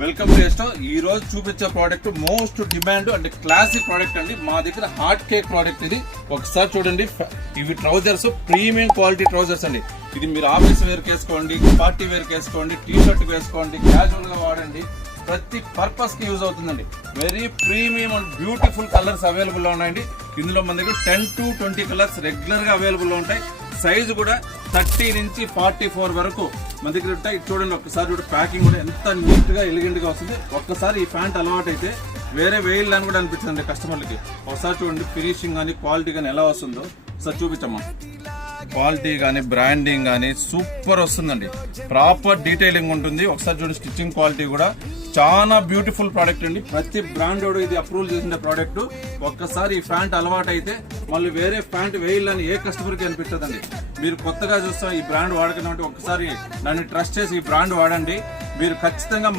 Welcome to ఎస్టో. ఈ రోజు చూపించే product most demand and classic product అండి. మా దగ్గర హాట్ కేక్ ప్రోడక్ట్ ఇది. ఒకసారి చూడండి, ఇవి ట్రౌజర్స్, ప్రీమియం క్వాలిటీ ట్రౌజర్స్ అండి. ఇది మీరు ఆఫీస్ వేర్ వేసుకోండి, పార్టీ వేర్ వేసుకోండి, టీ షర్ట్ వేసుకోండి, క్యాజువల్ గా వాడండి, ప్రతి పర్పస్ కి యూజ్ అవుతుందండి. Very premium and beautiful colours available లో ఉన్నాయండి. ఇందులో మన దగ్గర 10 to 20 కలర్స్ రెగ్యులర్ గా అవైలబుల్ లో ఉంటాయి. సైజు కూడా 30 నుంచి 44 వరకు మన దగ్గర ఉంటాయి. చూడండి, ఒక్కసారి చూడండి, ప్యాకింగ్ కూడా ఎంత నీట్ గా ఎలిగెంట్ గా వస్తుంది. ఒక్కసారి ఈ ప్యాంట్ అలవాటు అయితే వేరే వేయాలని కూడా అనిపిస్తుంది కస్టమర్లకి. ఒకసారి చూడండి, ఫినిషింగ్ కానీ క్వాలిటీ కానీ ఎలా వస్తుందో ఒకసారి చూపించమ్మా. క్వాలిటీ కానీ బ్రాండింగ్ కానీ సూపర్ వస్తుందండి. ప్రాపర్ డీటెయిలింగ్ ఉంటుంది. ఒకసారి చూడండి, స్టిచ్చింగ్ క్వాలిటీ కూడా చాలా బ్యూటిఫుల్ ప్రోడక్ట్ అండి. ప్రతి బ్రాండ్ ఇది అప్రూవల్ చేసిన ప్రోడక్ట్. ఒక్కసారి ఈ ప్యాంట్ అలవాటు అయితే మళ్ళీ వేరే ప్యాంట్ వేయాలని ఏ కస్టమర్కి అనిపించదండి. మీరు కొత్తగా చూస్తాం ఈ బ్రాండ్ వాడకనంటే ఒక్కసారి దాన్ని ట్రస్ట్ చేసి ఈ బ్రాండ్ వాడండి. మీరు ఖచ్చితంగా